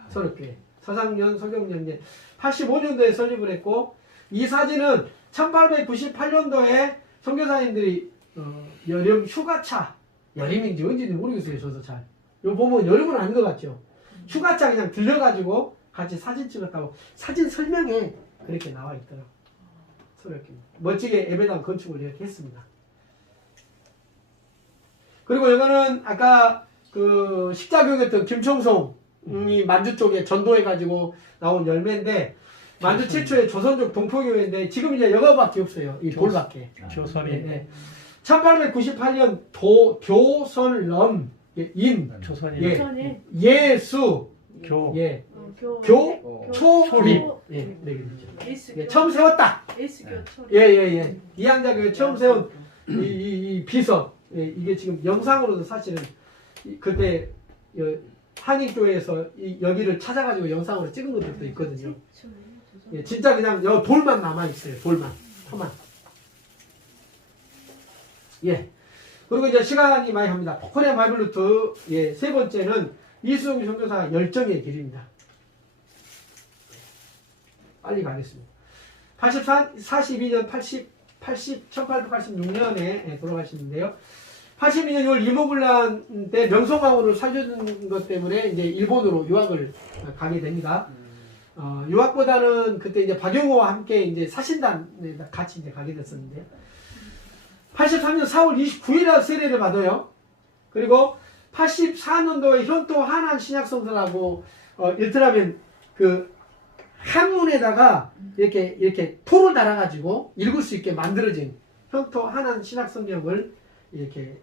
소래교회. 서상년, 서경년 이제 85년도에 설립을 했고, 이 사진은 1898년도에 선교사님들이 여름 휴가차, 여름인지 언제인지 모르겠어요. 저도 잘. 이거 보면 여름은 아닌 것 같죠. 휴가차 그냥 들려가지고 같이 사진 찍었다고 사진 설명에 그렇게 나와 있더라고요. 소래교회. 멋지게 예배당 건축을 이렇게 했습니다. 그리고 이거는 아까 그 식자교육했던 김총송이 만주 쪽에 전도해가지고 나온 열매인데 만주 최초의 조선족 동포교회인데 지금 이제 여거밖에 없어요. 이 돌밖에. 조선이. 네. 1898년 교선럼 조선이. 예. 예수 교. 예. 교 초립 예. 네, 그렇죠. 예. 처음 세웠다. 예수교 초립. 예예예. 이항자교회 처음 세운 이 비석. 예, 이게 지금 영상으로도 사실은 그때 한인교회에서 여기를 찾아가지고 영상으로 찍은 것들도 있거든요. 예, 진짜 그냥 돌만 남아있어요. 돌만. 터만. 예. 그리고 이제 시간이 많이 갑니다. 코리안 바이블 루트, 예, 세 번째는 이수영 선교사 열정의 길입니다. 빨리 가겠습니다. 42년 1886년에 돌아가시는데요. 82년 6월 이모군란 때 명성황후를 살려준 것 때문에 이제 일본으로 유학을 가게 됩니다. 유학보다는 그때 이제 박용호와 함께 이제 사신단에 같이 이제 가게 됐었는데요. 83년 4월 29일에 세례를 받아요. 그리고 84년도에 현도 한안 신약성서라고 일테라면 그 한문에다가 이렇게 토를 달아가지고 읽을 수 있게 만들어진 현도 한안 신약성경을 이렇게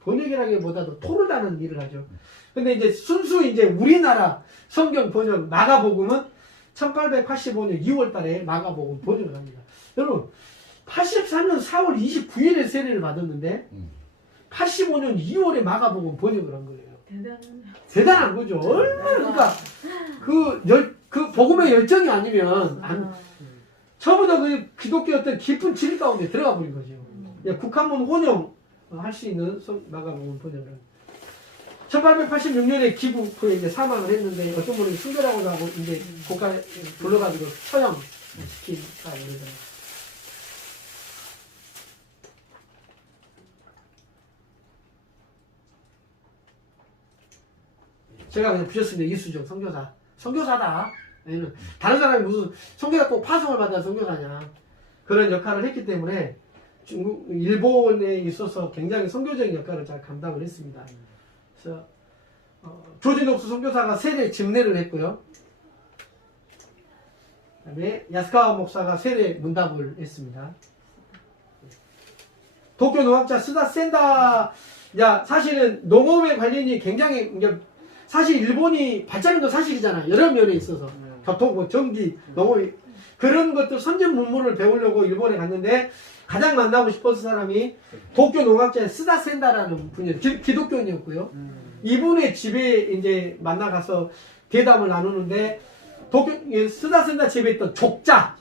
번역이라기보다도 토를 다는 일을 하죠. 근데 이제 순수 이제 우리나라 성경 번역 마가복음은 1885년 2월 달에 마가복음 번역을 합니다. 여러분, 84년 4월 29일에 세례를 받았는데 85년 2월에 마가복음 번역을 한 거예요. 대단한 거죠. 얼마나 그러니까 그 복음의 열정이 아니면 처음부터 그 기독교 어떤 깊은 질 가운데 들어가 버린 거죠. 국한문 혼용 할 수 있는 마가복음 번역을 1886년에 기부 후에 이제 사망을 했는데 어떤 분은 순교라고도 하고 이제 국가에 불러가지고 처형시킨다고 그러더라고요. 제가 그냥 부셨습니다. 이수정 선교사. 선교사다. 아니면 다른 사람이 무슨 선교사 꼭 파송을 받아 선교사냐. 그런 역할을 했기 때문에 일본에 있어서 굉장히 선교적인 역할을 잘 감당을 했습니다. 그래서 조지 녹스 선교사가 세례 집례를 했고요. 그다음에 야스카와 목사가 세례 문답을 했습니다. 도쿄 농학자 스다 센다. 사실은 농업의 관련이 굉장히 사실 일본이 발전한 건 사실이잖아요. 여러 면에 있어서 교통, 전기, 농업이 그런 것들 선전 문물을 배우려고 일본에 갔는데 가장 만나고 싶었던 사람이 도쿄 농학자의 스다 센다라는 분이 기독교인이었고요. 이분의 집에 이제 만나가서 대담을 나누는데 도쿄 스다 센다 집에 있던 족자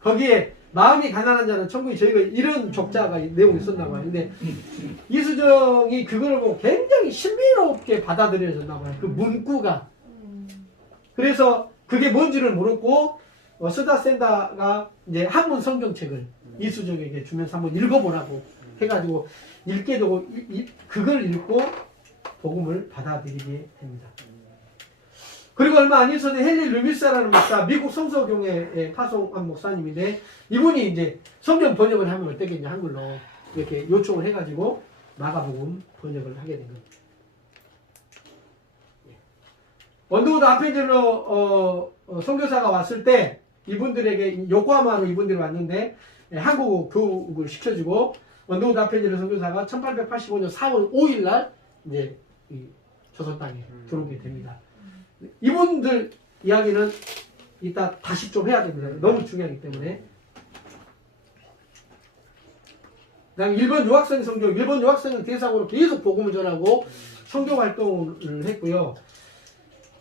거기에 마음이 가난한 자는 천국이 저희가 이런 족자가 내용이 있었나 봐요. 근데 이수정이 그걸 보고 굉장히 신비롭게 받아들여졌나 봐요. 그 문구가. 그래서 그게 뭔지를 모르고 스다 센다가 이제 한문 성경책을 이수정에게 주면서 한번 읽어보라고 해가지고 읽게 되고 그걸 읽고 복음을 받아들이게 됩니다. 그리고 얼마 안 있어서 헨리 루미스라는 목사, 미국 성서교회에 파송한 목사님인데 이분이 이제 성경 번역을 하면 어떻겠냐 한글로 이렇게 요청을 해가지고 마가복음 번역을 하게 된 겁니다. 언더우드 아펜젤러 선교사가 왔을 때 이분들에게 요코하마로 이분들이 왔는데 한국 교육을 시켜주고 언더우드 아펜젤러 선교사가 1885년 4월 5일 날 이제 이 조선 땅에 들어오게 됩니다. 이분들 이야기는 이따 다시 좀 해야 됩니다. 너무 중요하기 때문에. 그다음에 일본 유학생 선교, 일본 유학생을 대상으로 계속 복음을 전하고 선교 활동을 했고요.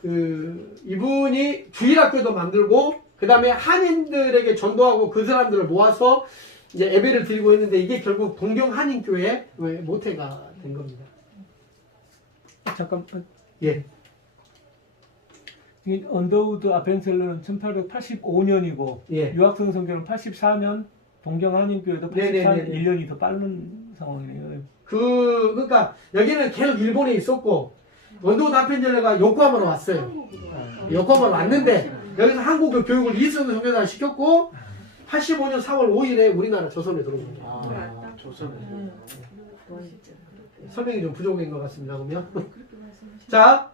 이분이 주일학교도 만들고 그 다음에 한인들에게 전도하고 그 사람들을 모아서 이제 예배를 드리고 했는데 이게 결국 동경 한인교회 모태가 된 겁니다. 잠깐. 예. 언더우드 아펜셀러는 1885년이고 예. 유학생 선교는 84년, 동경 한인교회도 84년 1년이 더 빠른 상황이네요. 그러니까 여기는 계속 일본에 있었고 언더우드 아펜젤러가 요코하마로 왔어요. 요코하마로 왔는데 여기서 한국 교육을 이수정 선교사가 시켰고 85년 4월 5일에 우리나라 조선에 들어온 거예요. 조선에. 설명이 좀 부족한 것 같습니다. 그러면 자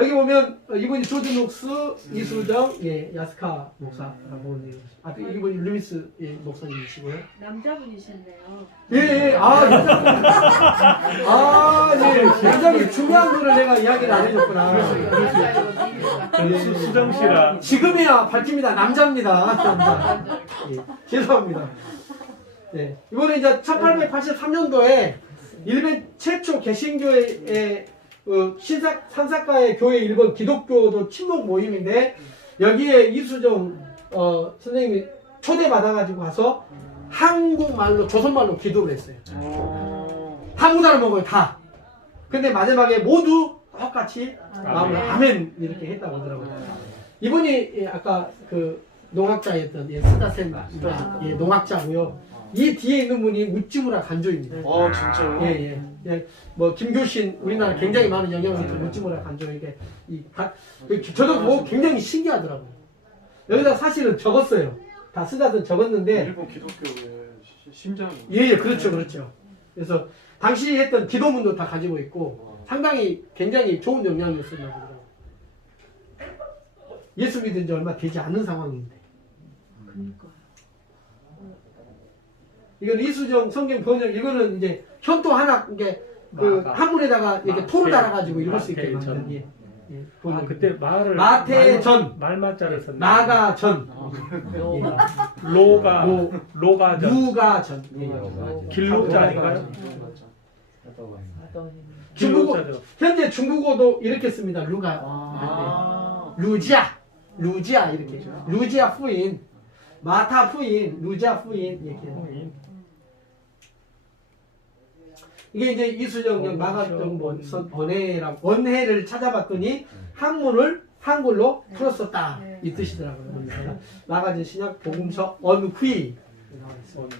여기 보면 이분이 조지 녹스, 이수정, 야스카 목사라고 하네요. 이분이 루미스 목사님이시고요. 남자분이셨네요. 예. 굉장히 중요한 거를 내가 이야기를 안 해줬구나. 수정 씨라. 지금이야 밝힙니다. 남자입니다. 남자. 죄송합니다. 네. 이번에 이제 1883년도에 일본 최초 개신교의 산사카의 교회 일본 기독교도 친목 모임인데 여기에 이수정 선생님이 초대받아가지고 가서 한국말로 조선말로 기도를 했어요. 한국사를 먹어요 다. 근데 마지막에 모두 똑같이 마음으로 아멘 이렇게 했다고 하더라고요. 이분이 아까 그 농학자였던 스다센 농학자고요. 이 뒤에 있는 분이 우찌무라 간조입니다. 진짜요? 뭐 김교신 우리나라 굉장히 많은 영향을 준 우찌무라 간조에게 저도 뭐 굉장히 신기하더라고요. 여기다 사실은 적었어요. 다 스다센 적었는데 일본 기독교에 심장이. 예, 그렇죠, 그렇죠. 그래서 당시 했던 기도문도 다 가지고 있고 상당히 굉장히 좋은 영향이었었나 보더라고요. 예수 믿은 지 얼마 되지 않은 상황인데. 그러니까요. 이건 이수정 성경 번역, 이거는 이제 현도 하나, 이게 그 마가. 한문에다가 이렇게 토로 마태. 달아가지고 읽을 수 있게 마태 전. 만든, 예. 예, 아, 번역. 그때 말을 마태전. 말마자를 썼네. 나가 전, 로가 로- 로가전. 누가 전. 예. 길로자 아닌가요? 중국어, 길로자죠. 현재 중국어도 이렇게 씁니다. 루가. 아. 루지아 이렇게. 루지아 후인, 마타 후인, 루지아 후인 이렇게. 이게 이제 이수정 마가정 원해를 찾아봤더니 한문을 한글로 풀었었다 이 뜻이더라고요. 그래서 마가진 신약 복음서 언휘 나와 있습니다.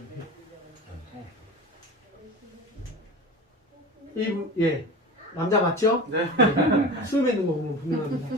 예, 남자 맞죠? 네. 예, 수염에 있는 거 보면 분명합니다.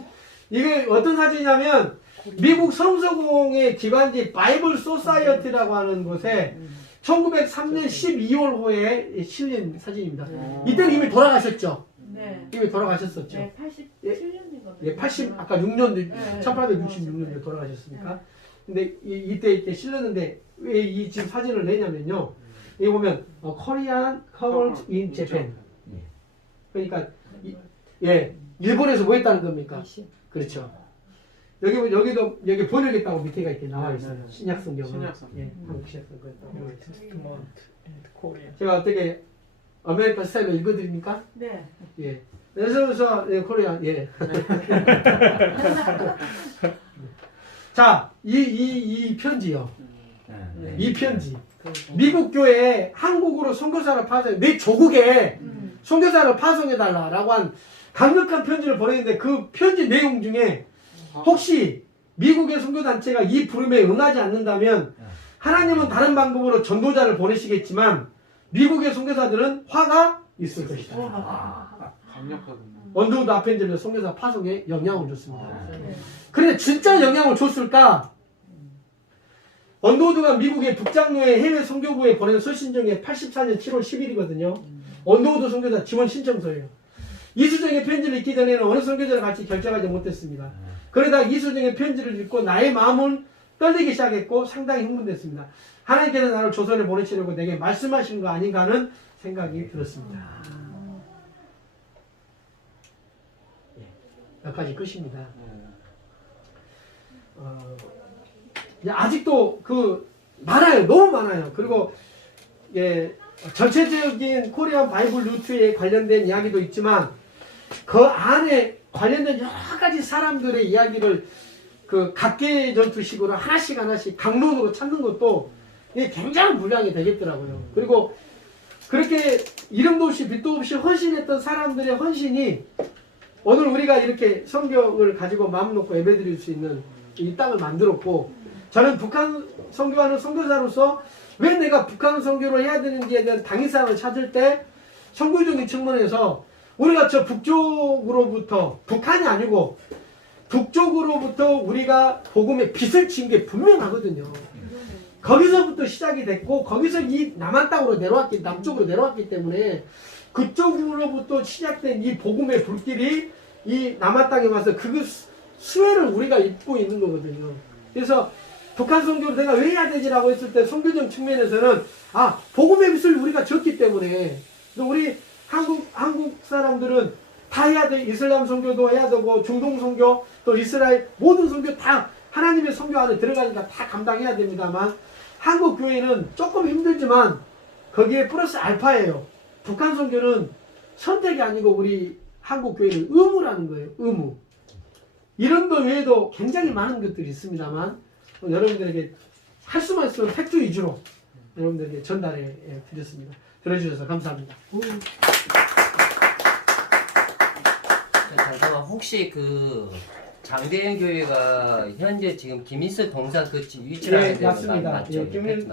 이게 어떤 사진이냐면 미국 성서공의 기관지 바이블 소사이어티라고 하는 곳에 1903년 12월호에 실린 사진입니다. 이때는 이미 돌아가셨죠? 네. 이미 돌아가셨었죠? 네, 87년인 거네요. 예, 80, 아까 6년, 네. 1866년에 돌아가셨으니까. 근데 이때 실렸는데 왜 이 지금 사진을 내냐면요. 여기 보면, Korean Court in Japan. 그러니까, 예, 일본에서 뭐 했다는 겁니까? 그렇죠. 여기 번역했다고 밑에가 이렇게 나와 있어요. 신약성경은. 신약성경. 예, 한국 신약성경에 나와 있어요. 테스트먼트 코리아. 제가 어떻게 아메리카 스타일로 읽어드립니까? 네. 예. 그래서 예, 코리아 예. 자, 이 편지요. 이 편지. 미국 교회에 한국으로 선교사를 파송, 내 조국에 선교사를 파송해 달라라고 한 강력한 편지를 보냈는데 그 편지 내용 중에 혹시 미국의 선교단체가 이 부름에 응하지 않는다면 하나님은 다른 방법으로 전도자를 보내시겠지만 미국의 선교사들은 화가 있을 것이다. 강력하군요. 언더우드 아펜젤러 선교사 파송에 영향을 줬습니다. 그런데 진짜 영향을 줬을까? 언더우드가 미국의 북장로의 해외 선교부에 보낸 서신 중에 84년 7월 10일이거든요. 언더우드 선교사 지원 신청서예요. 이수정의 편지를 읽기 전에는 어느 선교사를 같이 결정하지 못했습니다. 그러다 이수정의 편지를 읽고 나의 마음은 떨리기 시작했고 상당히 흥분됐습니다. 하나님께서 나를 조선에 보내시려고 내게 말씀하신 거 아닌가 하는 생각이 들었습니다. 여기까지 끝입니다. 아직도 많아요. 너무 많아요. 그리고 예, 전체적인 코리안 바이블 루트에 관련된 이야기도 있지만 그 안에 관련된 여러 가지 사람들의 이야기를 각계 전투식으로 하나씩 강론으로 찾는 것도 이게 굉장한 분량이 되겠더라고요. 그리고 그렇게 이름도 없이 빛도 없이 헌신했던 사람들의 헌신이 오늘 우리가 이렇게 성경을 가지고 마음 놓고 예배드릴 수 있는 이 땅을 만들었고, 저는 북한 선교하는 선교사로서 왜 내가 북한 선교를 해야 되는지에 대한 당위성을 찾을 때 선교적인 측면에서 우리가 저 북쪽으로부터, 북한이 아니고 북쪽으로부터 우리가 복음의 빛을 친 게 분명하거든요. 거기서부터 시작이 됐고 거기서 이 남한 땅으로 남쪽으로 내려왔기 때문에 그쪽으로부터 시작된 이 복음의 불길이 이 남한 땅에 와서 그 수혜를 우리가 입고 있는 거거든요. 그래서 북한 선교를 내가 왜 해야 되지라고 했을 때 선교적 측면에서는 복음의 빛을 우리가 줬기 때문에 우리 한국 사람들은 다 해야 돼. 이슬람 선교도 해야 되고 중동 선교 또 이스라엘 모든 선교 다 하나님의 선교 안에 들어가니까 다 감당해야 됩니다만 한국 교회는 조금 힘들지만 거기에 플러스 알파예요. 북한 선교는 선택이 아니고 우리 한국 교회는 의무라는 거예요. 의무. 이런 거 외에도 굉장히 많은 것들이 있습니다만 여러분들에게 할 수만 있으면 팩트 위주로 여러분들에게 전달해 드렸습니다. 들어주셔서 감사합니다. 그래서 혹시 장대현 교회가 현재 지금 김일성 동상 그 위치라는 예, 데는 맞습니다. 맞죠? 예,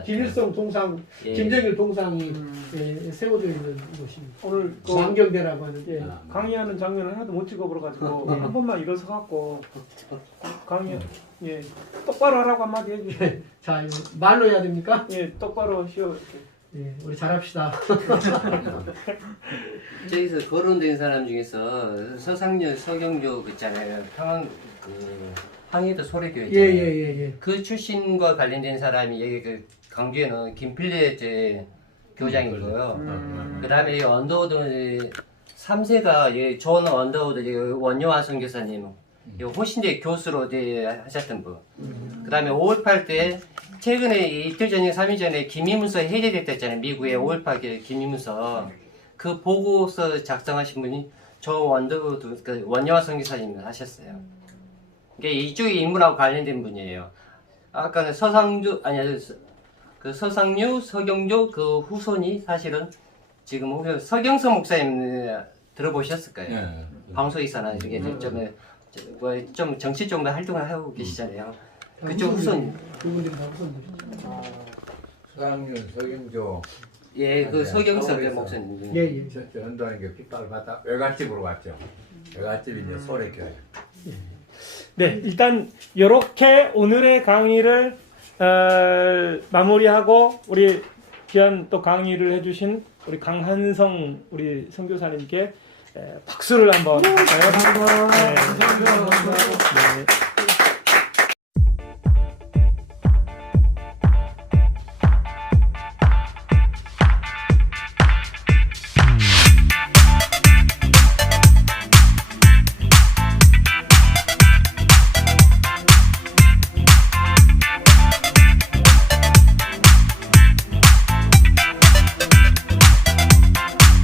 김일성 동상, 예. 김정일 동상이 예, 세워져 있는 곳입니다. 오늘 그 광경대라고 하는데 강의하는 장면을 하나도 못 찍어버려 가지고 한 번만 일어서 갖고 강의 예 똑바로 하라고 한마디 해주세요. 자 이거 말로 해야 됩니까? 예 똑바로 쉬어. 예, 우리 잘합시다. 저기서 거론된 사람 중에서 서상열, 서경조 그 있잖아요. 평양 그 항해도 소래교회 있잖아요. 예예예. 그 출신과 관련된 사람이 여기 그 강주에는 김필래 제 교장이고요. 그다음에 이 언더우드 3세가 존 언더우드 원효화 선교사님, 이 호신대 교수로 이제 하셨던 분. 그다음에 5.18 때 최근에 이틀 전에 3일 전에 기밀문서 해제됐다 했잖아요. 미국의 5.18 기밀문서. 그 보고서 작성하신 분이 조 원더우드 그 원효화 선교사님 하셨어요. 이게 이쪽의 인물하고 관련된 분이에요. 아까 서상주 아니 그 서상류, 서경조 그 후손이 사실은 지금 혹시 서경서 목사님 들어보셨을 거예요. 예. 방송에서나 이렇게 좀 정치 쪽으로 활동을 하고 계시잖아요. 그쪽 후손. 그분들이 다 후손들이죠. 서강윤, 서경조. 예, 그 맞아요. 서경서 서울에서. 목사님. 예예. 저 언도하는 게 핍박을 받다 외갓집으로 갔죠. 외갓집이 이제 소래교회. 네, 일단 이렇게 오늘의 강의를 마무리하고 우리 귀한 또 강의를 해주신 우리 강한성 우리 선교사님께 박수를 한번 할까요? 감사합니다. 네. 감사합니다. 네.